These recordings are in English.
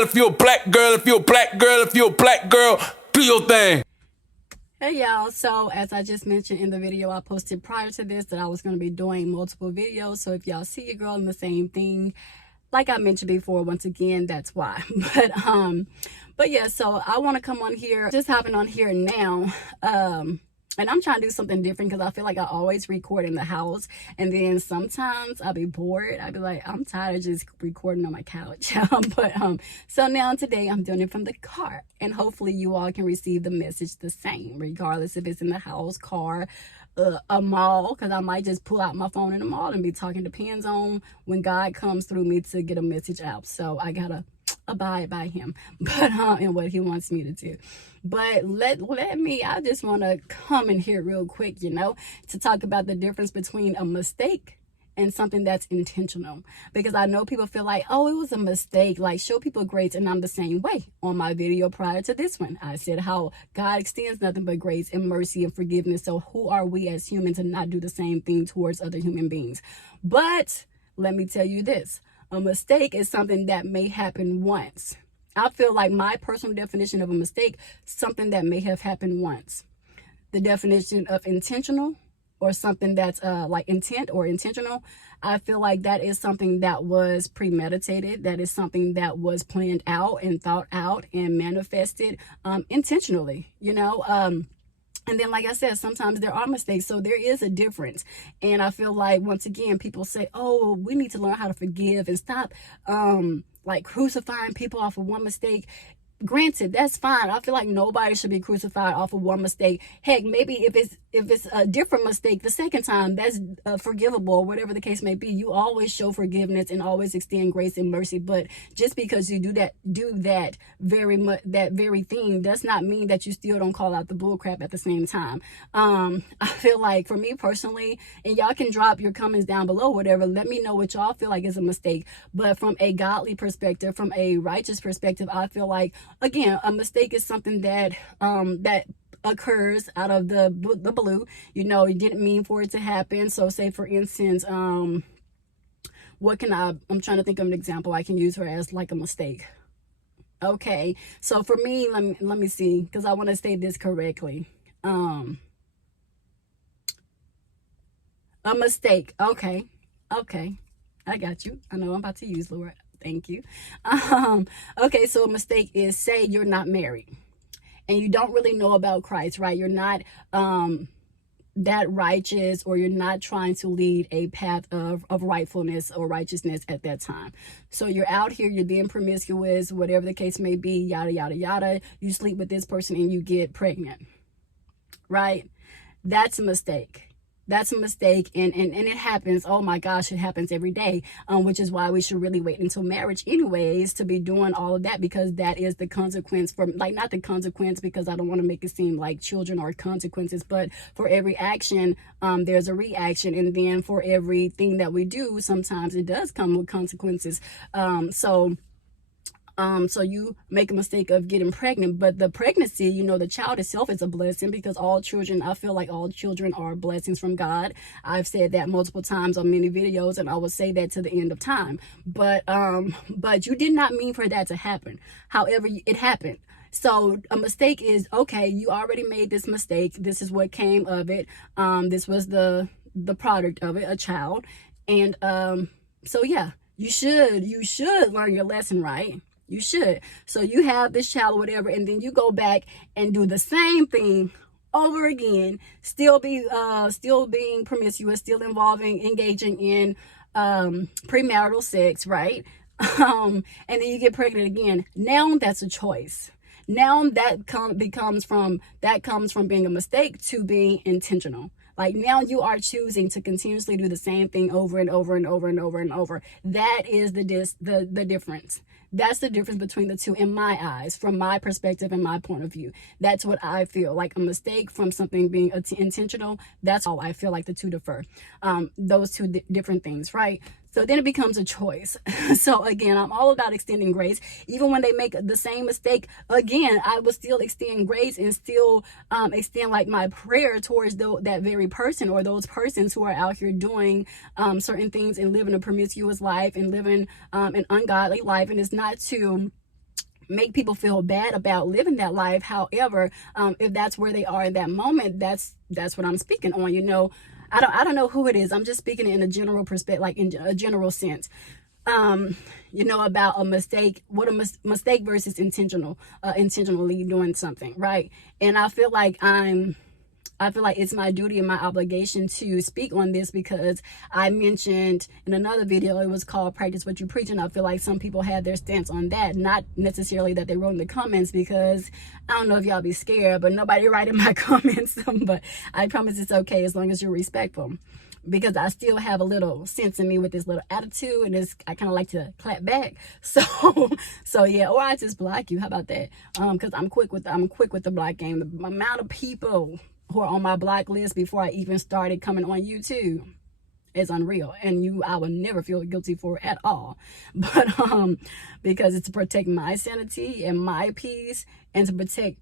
girl, if you're a black girl, if you're a black girl, if you're a black girl, do your thing. Hey y'all, so as I just mentioned in the video I posted prior to this that I was going to be doing multiple videos, so if y'all see your girl in the same thing, like I mentioned before, once again, that's why. But yeah, so I want to come on here, just hopping on here now, and I'm trying to do something different because I feel like I always record in the house, and then sometimes I'll be bored. I'll be like, I'm tired of just recording on my couch. So now today I'm doing it from the car, and hopefully you all can receive the message the same, regardless if it's in the house, car, a mall, because I might just pull out my phone in the mall and be talking. Depends on when God comes through me to get a message out. So I gotta abide by him, but and what he wants me to do. But let me, I just want to come in here real quick, to talk about the difference between a mistake and something that's intentional, because I know people feel like, oh, it was a mistake, like show people grace. And I'm the same way. On my video prior to this one, I said how God extends nothing but grace and mercy and forgiveness. So who are we as humans to not do the same thing towards other human beings? But let me tell you this, a mistake is something that may happen once. I feel like my personal definition of a mistake, something that may have happened once. The definition of intentional, or something that's like intent or intentional, I feel like that is something that was premeditated. That is something that was planned out and thought out and manifested intentionally, And then, like I said, sometimes there are mistakes. So there is a difference. And I feel like, once again, people say, oh, we need to learn how to forgive and stop like crucifying people off of one mistake. Granted, that's fine. I feel like nobody should be crucified off of one mistake. Heck, maybe if it's a different mistake the second time, that's forgivable, whatever the case may be. You always show forgiveness and always extend grace and mercy. But just because you do that very thing does not mean that you still don't call out the bullcrap at the same time. I feel like, for me personally, and y'all can drop your comments down below, whatever, let me know what y'all feel like is a mistake. But from a godly perspective, from a righteous perspective, I feel like, again, a mistake is something that that occurs out of the blue. You didn't mean for it to happen. So say, for instance, I'm trying to think of an example I can use her as, like, a mistake. Okay, so for me, let me see, because I want to state this correctly. A mistake. Okay, I got you. I know I'm about to use the word. Thank you. Okay, so a mistake is, say you're not married and you don't really know about Christ, right? You're not that righteous, or you're not trying to lead a path of rightfulness or righteousness at that time. So you're out here, you're being promiscuous, whatever the case may be, yada, yada, yada. You sleep with this person and you get pregnant, right? That's a mistake. That's a mistake, and it happens. Oh my gosh, it happens every day, which is why we should really wait until marriage anyways to be doing all of that, because that is the consequence for, like, not the consequence, because I don't want to make it seem like children are consequences, but for every action, there's a reaction, and then for everything that we do, sometimes it does come with consequences. So you make a mistake of getting pregnant, but the pregnancy, the child itself is a blessing, because all children, I feel like all children are blessings from God. I've said that multiple times on many videos, and I will say that to the end of time. But you did not mean for that to happen. However, it happened. So a mistake is, okay, you already made this mistake. This is what came of it. This was the product of it, a child. And so yeah, you should learn your lesson, right? You should. So you have this child or whatever, and then you go back and do the same thing over again, still being promiscuous, still engaging in premarital sex, right? And then you get pregnant again. Now that's a choice. Now that comes from being a mistake to being intentional. Like, now you are choosing to continuously do the same thing over and over and over and over and over. That is the difference. That's the difference between the two, in my eyes, from my perspective and my point of view. That's what I feel like. A mistake from something being intentional, that's how I feel like the two differ. Those two different things, right? So then it becomes a choice. So again, I'm all about extending grace. Even when they make the same mistake, again, I will still extend grace and still extend like my prayer towards that very person, or those persons who are out here doing certain things and living a promiscuous life and living an ungodly life. And it's not to make people feel bad about living that life. However, if that's where they are in that moment, that's what I'm speaking on. You know, I don't know who it is. I'm just speaking in a general perspective, like in a general sense. You know, about a mistake, what a mistake versus intentionally doing something, right? And I feel like it's my duty and my obligation to speak on this, because I mentioned in another video, it was called Practice What You Preach, and I feel like some people had their stance on that, not necessarily that they wrote in the comments, because I don't know if y'all be scared, but nobody write in my comments, but I promise it's okay as long as you're respectful, because I still have a little sense in me with this little attitude, and I kind of like to clap back. So yeah, or I just block you. How about that? Because I'm quick with the block game. The amount of people who are on my block list before I even started coming on YouTube is unreal, and I would never feel guilty for it at all. But because it's to protect my sanity and my peace, and to protect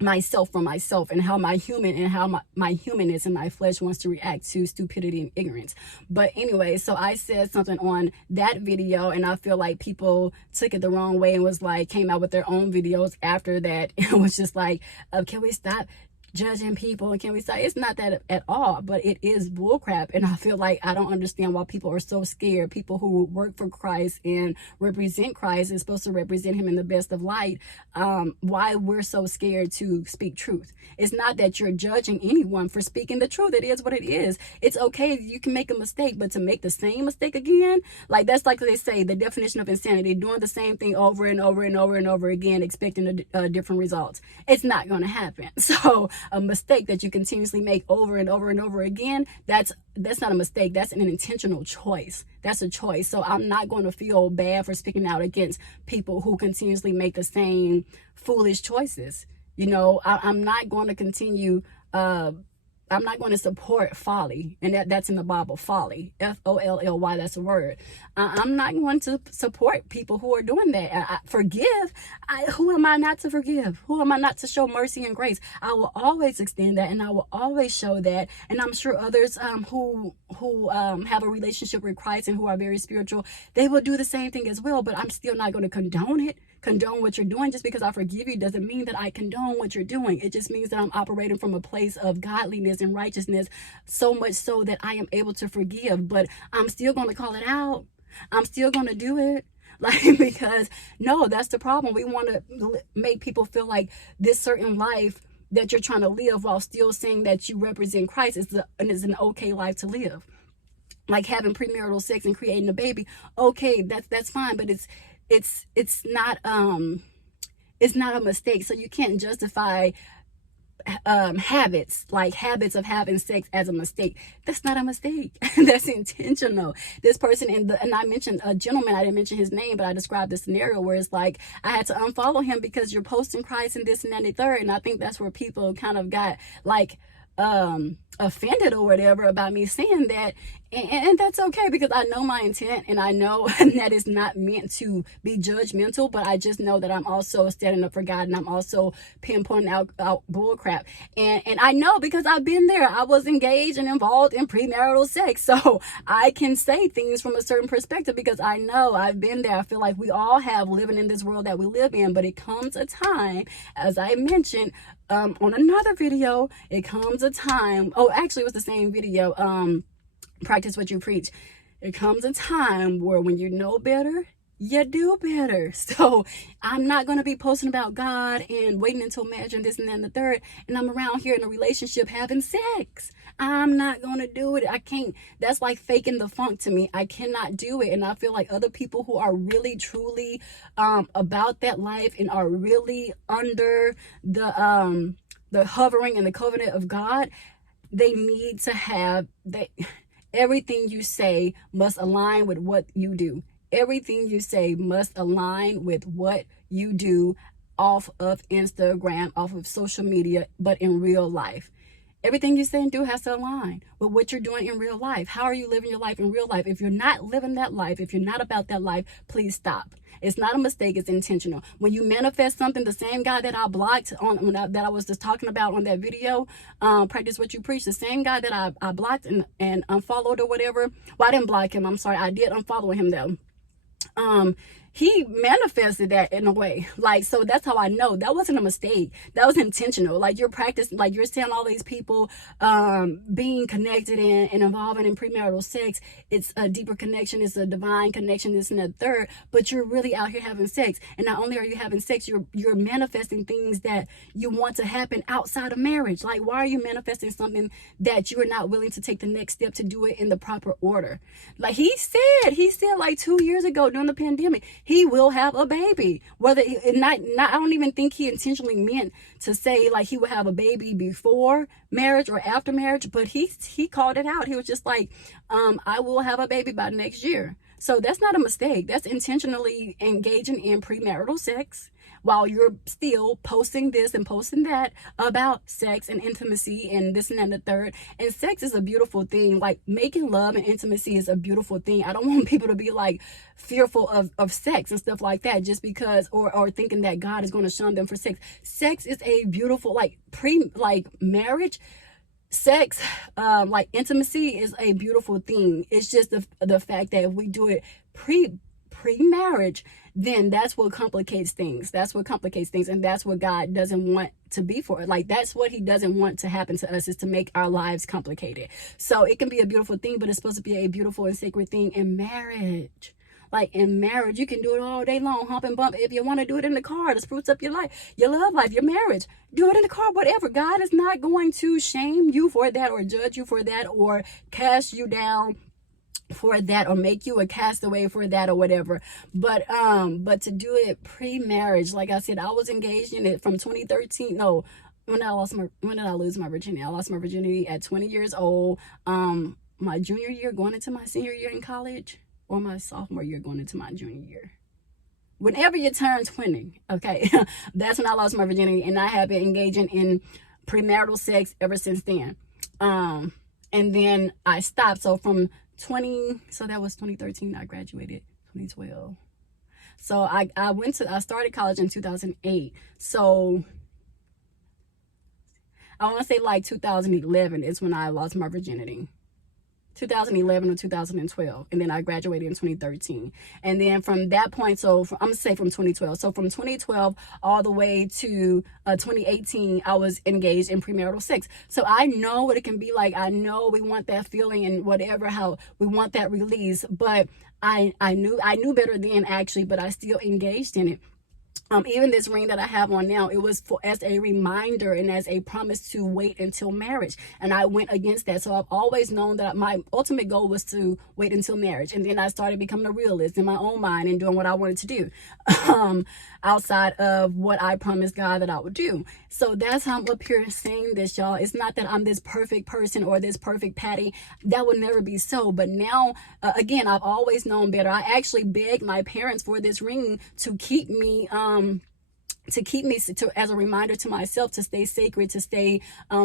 myself from myself, and how my humanness and my flesh wants to react to stupidity and ignorance. But anyway, so I said something on that video, and I feel like people took it the wrong way and was like, came out with their own videos after that. It was just like, can we stop judging people, and can we say it's not that at all? But it is bullcrap, and I feel like I don't understand why people are so scared. People who work for Christ and represent Christ is supposed to represent him in the best of light. Why we're so scared to speak truth? It's not that you're judging anyone for speaking the truth. It is what it is. It's okay, you can make a mistake, but to make the same mistake again, like that's like they say, the definition of insanity, doing the same thing over and over and over and over again, expecting different results. It's not going to happen. So a mistake that you continuously make over and over and over again, that's not a mistake. That's an intentional choice. That's a choice. So I'm not going to feel bad for speaking out against people who continuously make the same foolish choices. You know, I'm not going to continue, I'm not going to support folly, and that's in the Bible, folly, F-O-L-L-Y, that's a word. I'm not going to support people who are doing that. Forgive. Who am I not to forgive? Who am I not to show mercy and grace? I will always extend that, and I will always show that. And I'm sure others who have a relationship with Christ and who are very spiritual, they will do the same thing as well. But I'm still not going to condone it. Condone what you're doing. Just because I forgive you doesn't mean that I condone what you're doing. It just means that I'm operating from a place of godliness and righteousness, so much so that I am able to forgive. But I'm still going to call it out. I'm still going to do it. Like, because no, that's the problem. We want to make people feel like this certain life that you're trying to live while still saying that you represent Christ is an okay life to live. Like having premarital sex and creating a baby. Okay, that's fine, but it's not a mistake. So you can't justify habits of having sex as a mistake. That's not a mistake. That's intentional. This person and I mentioned a gentleman, I didn't mention his name, but I described the scenario where it's like, I had to unfollow him because you're posting Christ and this and that and the third. And I think that's where people kind of got like offended or whatever about me saying that, and that's okay, because I know my intent, and I know that is not meant to be judgmental, but I just know that I'm also standing up for God, and I'm also pinpointing out bull crap, and I know because I've been there. I was engaged and involved in premarital sex, so I can say things from a certain perspective because I know I've been there. I feel like we all have, living in this world that we live in, but it comes a time, as I mentioned on another video, it comes a time, actually it was the same video, Practice What You Preach. It comes a time where when you know better, you do better. So I'm not going to be posting about God and waiting until marriage and this and that and the third, and I'm around here in a relationship having sex. I'm not going to do it. I can't. That's like faking the funk to me. I cannot do it. And I feel like other people who are really truly about that life and are really under the hovering and the covenant of God, they need to have everything you say must align with what you do. Everything you say must align with what you do off of Instagram, off of social media, but in real life. Everything you say and do has to align with what you're doing in real life. How are you living your life in real life? If you're not living that life, if you're not about that life, please stop. It's not a mistake. It's intentional. When you manifest something, the same guy that I blocked that I was just talking about on that video, Practice What You Preach, the same guy that I blocked and unfollowed or whatever. Well, I didn't block him. I'm sorry. I did unfollow him though. he manifested that in a way. Like, so that's how I know that wasn't a mistake. That was intentional. Like, you're practicing, like you're seeing all these people being connected and involving in premarital sex. It's a deeper connection. It's a divine connection, this and that third, but you're really out here having sex. And not only are you having sex, you're manifesting things that you want to happen outside of marriage. Like, why are you manifesting something that you are not willing to take the next step to do it in the proper order? Like he said like 2 years ago during the pandemic, he will have a baby. Whether not, I don't even think he intentionally meant to say like he would have a baby before marriage or after marriage, but he called it out. He was just like, I will have a baby by next year. So that's not a mistake. That's intentionally engaging in premarital sex while you're still posting this and posting that about sex and intimacy and this and that and the third. And sex is a beautiful thing. Like, making love and intimacy is a beautiful thing. I don't want people to be like fearful of sex and stuff like that just because, or thinking that God is going to shun them for sex. Sex is a beautiful, like marriage. Sex, like intimacy, is a beautiful thing. It's just the fact that if we do it pre-marriage, then that's what complicates things. That's what complicates things, and that's what God doesn't want to be for. Like, that's what he doesn't want to happen to us, is to make our lives complicated. So it can be a beautiful thing, but it's supposed to be a beautiful and sacred thing in marriage. Like, in marriage, you can do it all day long, hump and bump. If you want to do it in the car to spruce up your life, your love life, your marriage, do it in the car, whatever. God is not going to shame you for that, or judge you for that, or cast you down for that, or make you a castaway for that, or whatever. But to do it pre-marriage, like I said, I was engaged in it from 2013. No, when did I lose my virginity? I lost my virginity at 20 years old. My junior year, going into my senior year in college, or my sophomore year going into my junior year. Whenever you turn 20, okay, that's when I lost my virginity, and I have been engaging in premarital sex ever since then. And then I stopped. So from that was 2013, I graduated 2012. So I started college in 2008. So I want to say like 2011 is when I lost my virginity. 2011 or 2012, and then I graduated in 2013. And then from that point, I'm gonna say from 2012. So from 2012 all the way to 2018, I was engaged in premarital sex. So I know what it can be like. I know we want that feeling and whatever, how we want that release. But I knew better then, actually, but I still engaged in it. Even this ring that I have on now, it was as a reminder and as a promise to wait until marriage. And I went against that. So I've always known that my ultimate goal was to wait until marriage. And then I started becoming a realist in my own mind and doing what I wanted to do outside of what I promised God that I would do. So that's how I'm up here saying this, y'all. It's not that I'm this perfect person or this perfect Patty. That would never be so. But now, again, I've always known better. I actually begged my parents for this ring to keep me as a reminder to myself to stay sacred, to stay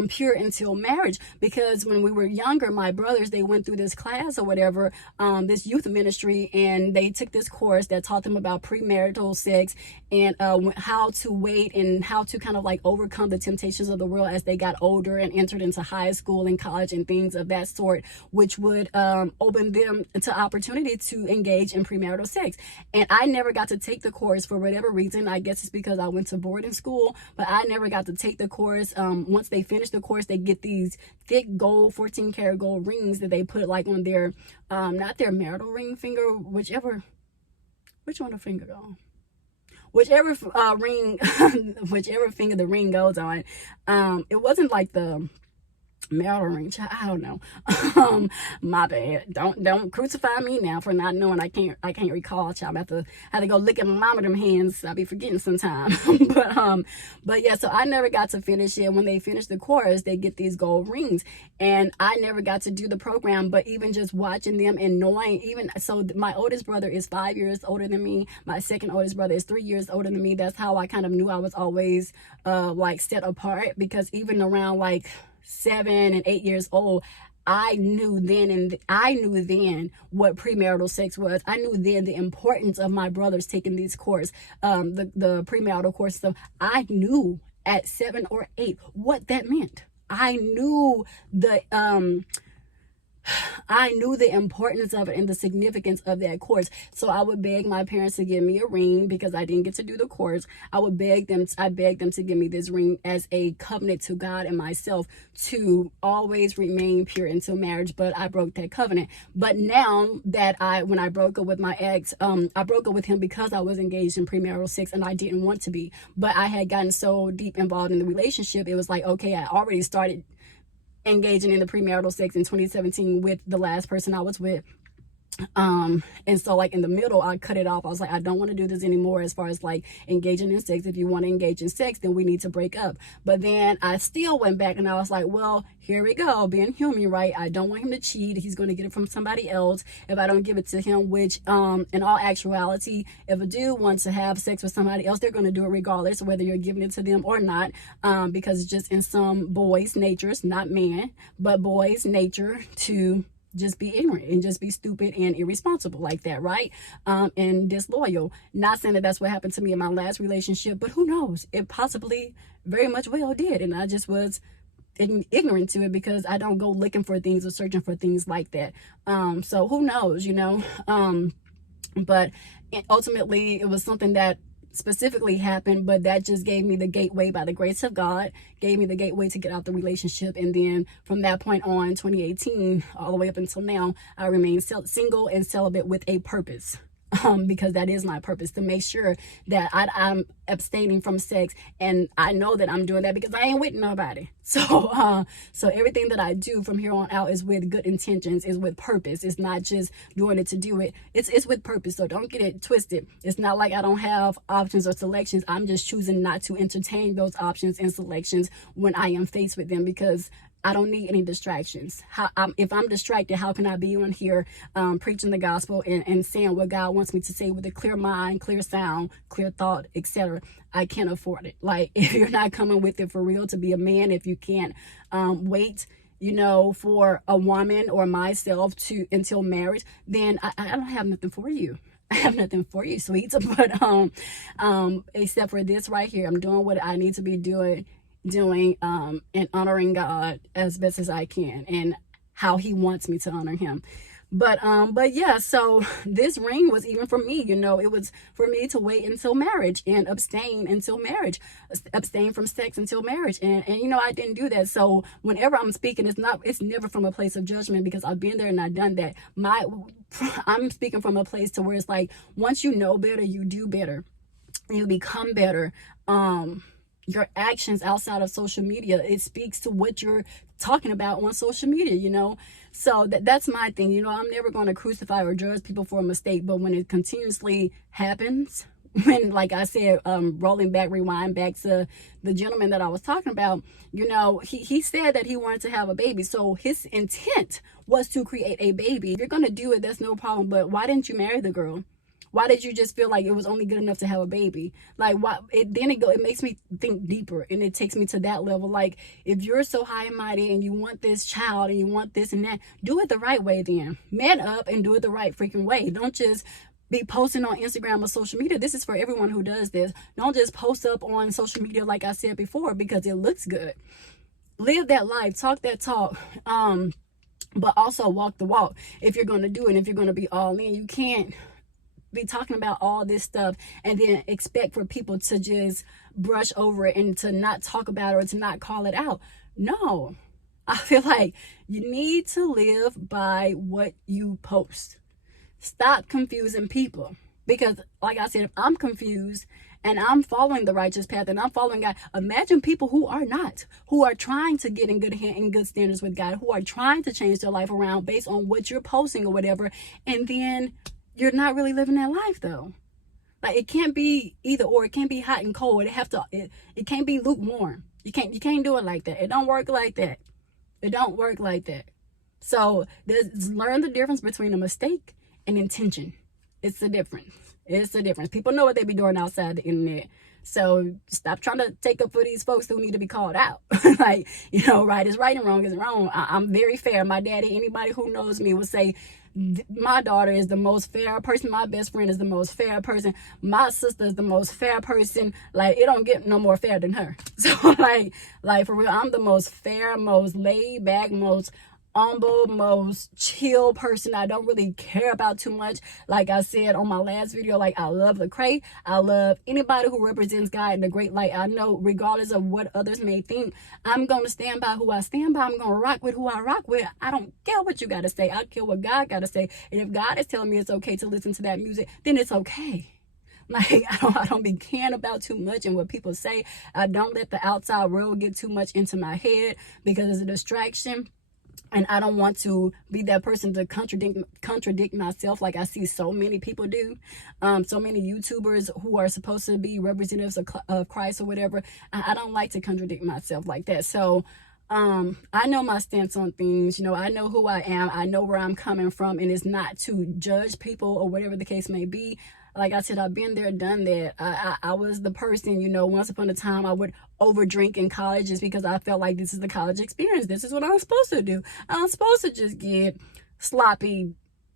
pure until marriage. Because when we were younger, my brothers, they went through this class or whatever, this youth ministry, and they took this course that taught them about premarital sex and how to wait and how to kind of like overcome the temptations of the world as they got older and entered into high school and college and things of that sort, which would open them to opportunity to engage in premarital sex. And I never got to take the course for whatever reason. I guess it's because I went to boarding school, but I never got to take the course. Once they finish the course, they get these thick gold, 14 karat gold rings that they put like on their, not their marital ring finger, which one the finger go? Whichever ring, whichever finger the ring goes on. It wasn't like the marital ring, I don't know. My bad. Don't crucify me now for not knowing. I can't recall, child. I have to go look at my mama them hands. I'll be forgetting sometime. but yeah, so I never got to finish it. When they finish the course, they get these gold rings, and I never got to do the program. But even just watching them and knowing, so my oldest brother is 5 years older than me. My second oldest brother is 3 years older than me. That's how I kind of knew I was always like set apart, because even around like 7 and 8 years old, I knew then what premarital sex was. I knew then the importance of my brothers taking these courses, the premarital course stuff. I knew at 7 or 8 what that meant. I knew the I knew the importance of it and the significance of that course. So I would beg my parents to give me a ring because I didn't get to do the course. I begged them to give me this ring as a covenant to God and myself to always remain pure until marriage. But I broke that covenant. But now that when I broke up with my ex, I broke up with him because I was engaged in premarital sex and I didn't want to be. But I had gotten so deep involved in the relationship, it was like, okay, I already started engaging in the premarital sex in 2017 with the last person I was with. And so like in the middle, I cut it off. I was like, I don't want to do this anymore as far as like engaging in sex. If you want to engage in sex, then we need to break up. But then I still went back and I was like, well, here we go, being human, right? I don't want him to cheat. He's going to get it from somebody else if I don't give it to him, which in all actuality, if a dude wants to have sex with somebody else, they're going to do it regardless of whether you're giving it to them or not, because it's just in some boys' natures, not men, but boys' nature to just be ignorant and just be stupid and irresponsible like that, right? And disloyal. Not saying that that's what happened to me in my last relationship, but who knows? It possibly very much well did, and I just was ignorant to it because I don't go looking for things or searching for things like that. So who knows, you know? But ultimately, it was something that specifically happened, but that just gave me the gateway, by the grace of God, gave me the gateway to get out the relationship. And then from that point on, 2018 all the way up until now, I remained single and celibate with a purpose. Because that is my purpose, to make sure that I'm abstaining from sex, and I know that I'm doing that because I ain't with nobody. So so everything that I do from here on out is with good intentions, is with purpose. It's not just doing it to do it. It's with purpose. So don't get it twisted. It's not like I don't have options or selections. I'm just choosing not to entertain those options and selections when I am faced with them, because I don't need any distractions. If I'm distracted, how can I be on here preaching the gospel and saying what God wants me to say with a clear mind, clear sound, clear thought, etc.? I can't afford it. Like, if you're not coming with it for real to be a man, if you can't wait, you know, for a woman or myself until marriage, then I don't have nothing for you. I have nothing for you, sweets. But except for this right here, I'm doing what I need to be doing and honoring God as best as I can, and how he wants me to honor him. But yeah, so this ring was even for me, you know, it was for me to wait until marriage and abstain until marriage, abstain from sex until marriage. And you know, I didn't do that. So whenever I'm speaking, it's never from a place of judgment, because I've been there and I've done that. I'm speaking from a place to where it's like, once you know better, you do better, you become better. Your actions outside of social media, it speaks to what you're talking about on social media, you know. So that's my thing, you know. I'm never going to crucify or judge people for a mistake, but when it continuously happens, when, like I said, rewind back to the gentleman that I was talking about, you know, he said that he wanted to have a baby, so his intent was to create a baby. If you're going to do it, that's no problem, but why didn't you marry the girl? Why did you just feel like it was only good enough to have a baby? Like, why? It makes me think deeper, and it takes me to that level. Like, if you're so high and mighty and you want this child and you want this and that, do it the right way then. Man up and do it the right freaking way. Don't just be posting on Instagram or social media. This is for everyone who does this. Don't just post up on social media, like I said before, because it looks good. Live that life, talk that talk, but also walk the walk. If you're going to do it, if you're going to be all in, you can't be talking about all this stuff and then expect for people to just brush over it and to not talk about it or to not call it out. No, I feel like you need to live by what you post. Stop confusing people, because like I said, if I'm confused and I'm following the righteous path and I'm following God, imagine people who are not, who are trying to get in good standards with God, who are trying to change their life around based on what you're posting or whatever, and then you're not really living that life though. Like, it can't be either or. It can't be hot and cold. It can't be lukewarm. You can't do it like that. It don't work like that. It don't work like that. So learn the difference between a mistake and intention. It's the difference. It's the difference. People know what they be doing outside the internet. So stop trying to take up for these folks who need to be called out. Like, you know, right is right and wrong is wrong. I'm very fair. My daddy, anybody who knows me, would say my daughter is the most fair person. My best friend is the most fair person. My sister is the most fair person. Like, it don't get no more fair than her. So like for real, I'm the most fair, most laid back, most humble, most chill person. I don't really care about too much. Like I said on my last video, like I love Lecrae. I love anybody who represents God in a great light. I know regardless of what others may think, I'm going to stand by who I stand by. I'm going to rock with who I rock with. I don't care what you got to say. I care what God got to say. And if God is telling me it's okay to listen to that music, then it's okay. Like, I don't be caring about too much and what people say. I don't let the outside world get too much into my head because it's a distraction. And I don't want to be that person to contradict myself like I see so many people do. So many YouTubers who are supposed to be representatives of Christ or whatever. I don't like to contradict myself like that. So I know my stance on things. You know, I know who I am. I know where I'm coming from. And it's not to judge people or whatever the case may be. Like I said, I've been there, done that. I was the person, you know, once upon a time I would overdrink in college just because I felt like this is the college experience. This is what I'm supposed to do. I'm supposed to just get sloppy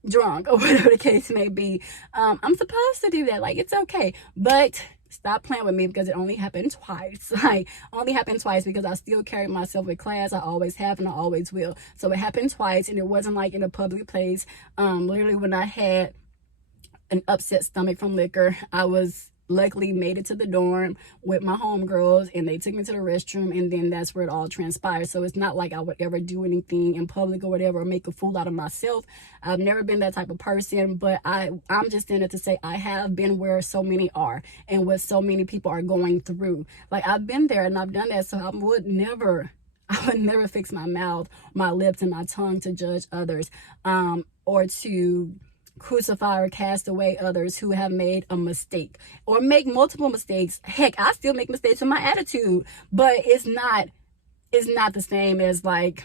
drunk or whatever the case may be. I'm supposed to do that. Like, it's okay. But stop playing with me because it only happened twice. Like, only happened twice because I still carry myself with class. I always have and I always will. So it happened twice, and it wasn't like in a public place. Literally when I had an upset stomach from liquor, I was luckily made it to the dorm with my homegirls, and they took me to the restroom, and then that's where it all transpired. So it's not like I would ever do anything in public or whatever or make a fool out of myself. I've never been that type of person, but I'm just in it to say I have been where so many are and what so many people are going through. Like, I've been there and I've done that, so I would never fix my mouth, my lips, and my tongue to judge others, or to crucify or cast away others who have made a mistake or make multiple mistakes. Heck, I still make mistakes in my attitude, but it's not the same as like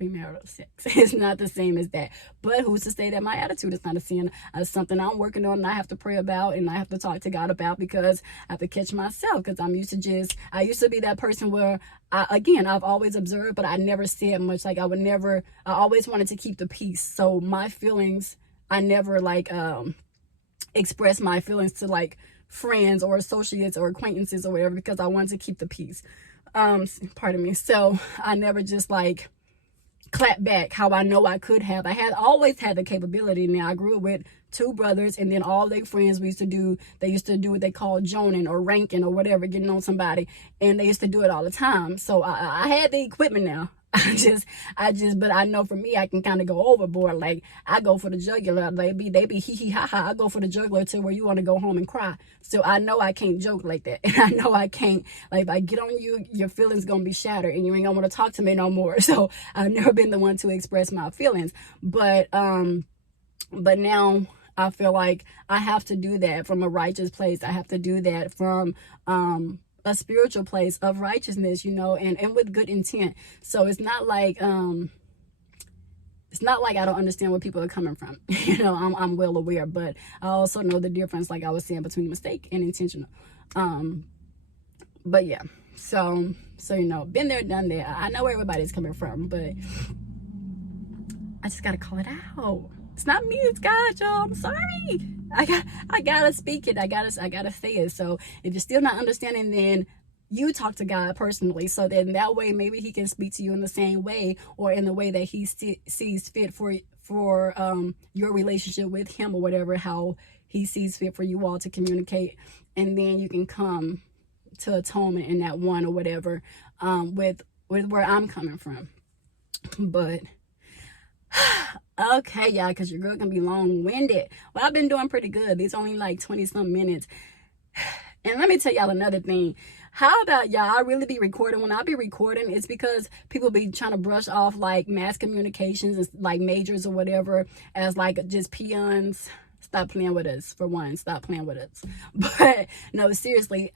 premarital sex. It's not the same as that. But who's to say that my attitude is not a sin? It's something I'm working on and I have to pray about and I have to talk to God about, because I have to catch myself, because I used to be that person where I've always observed, but I never said much. Like, I always wanted to keep the peace. So my feelings, I never express my feelings to like friends or associates or acquaintances or whatever, because I wanted to keep the peace. Pardon me. So I never just like clap back how I know I could have. I had always had the capability. Now, I grew up with two brothers, and then all their friends they used to do what they call joning or ranking or whatever, getting on somebody, and they used to do it all the time. So I had the equipment now. But I know for me, I can kind of go overboard. Like, I go for the jugular. They be hee hee ha ha. I go for the jugular to where you want to go home and cry. So I know I can't joke like that. And I know I can't, like, if I get on you, your feelings going to be shattered and you ain't going to want to talk to me no more. So I've never been the one to express my feelings. But now I feel like I have to do that from a righteous place. I have to do that from, a spiritual place of righteousness, you know, and with good intent. So it's not like I don't understand where people are coming from. You know, I'm well aware, but I also know the difference, like I was saying, between mistake and intentional. But yeah, so you know, been there, done that. I know where everybody's coming from, but I just gotta call it out. It's not me, it's God, y'all. I'm sorry. I gotta speak it. I gotta say it. So if you're still not understanding, then you talk to God personally. So then that way, maybe he can speak to you in the same way, or in the way that he sees fit for your relationship with him, or whatever, how he sees fit for you all to communicate. And then you can come to atonement in that one or whatever, with where I'm coming from. But okay, y'all, because your girl can be long-winded. Well, I've been doing pretty good. These only like 20-some minutes. And let me tell y'all another thing. How about y'all, I really be recording? When I be recording, it's because people be trying to brush off like mass communications and like majors or whatever as like just peons. Stop playing with us, for one. Stop playing with us. But no, seriously,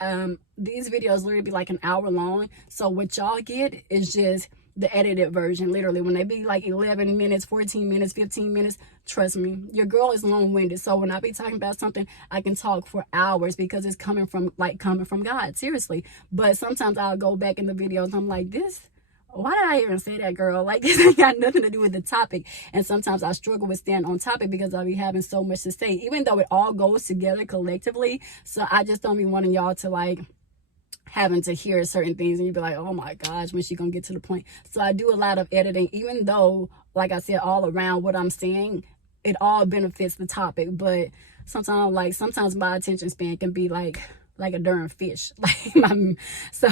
these videos literally be like an hour long. So what y'all get is just the edited version. Literally, when they be like 11 minutes, 14 minutes, 15 minutes, trust me, your girl is long-winded. So when I be talking about something, I can talk for hours because it's coming from God, seriously. But sometimes I'll go back in the videos and I'm like, why did I even say that, girl? Like, this ain't got nothing to do with the topic. And sometimes I struggle with staying on topic because I'll be having so much to say, even though it all goes together collectively. So I just don't be wanting y'all to like having to hear certain things and you be like, oh my gosh, when she gonna get to the point? So I do a lot of editing, even though, like I said, all around what I'm saying, it all benefits the topic. But sometimes my attention span can be like a darn fish. So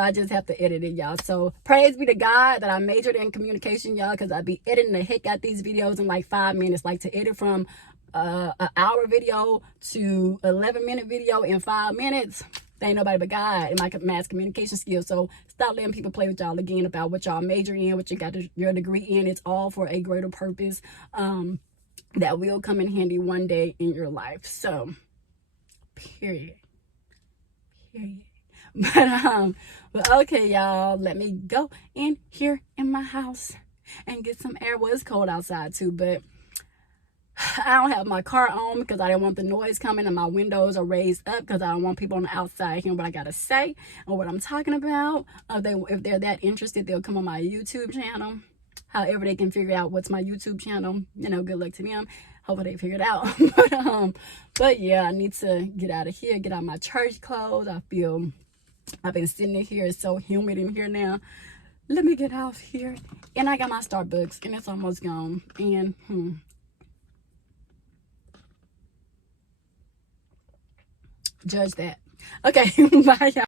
I just have to edit it, y'all. So praise be to God that I majored in communication, y'all, because I be editing the heck out these videos in like 5 minutes. Like, to edit from an hour video to 11-minute video in 5 minutes, there ain't nobody but God and my mass communication skills. So stop letting people play with y'all again about what y'all major in, what you got your degree in. It's all for a greater purpose that will come in handy one day in your life. So period. But okay, y'all, let me go in here in my house and get some air. Well, it's cold outside too, but I don't have my car on because I don't want the noise coming, and my windows are raised up because I don't want people on the outside hearing what I gotta say or what I'm talking about. If they're that interested, they'll come on my YouTube channel. However they can figure out what's my YouTube channel, good luck to them. Hopefully they figure it out. But yeah, I need to get out of here, get out my church clothes. I've been sitting in here. It's so humid in here now. Let me get out here. And I got my Starbucks, and it's almost gone. And judge that. Okay, bye, y'all.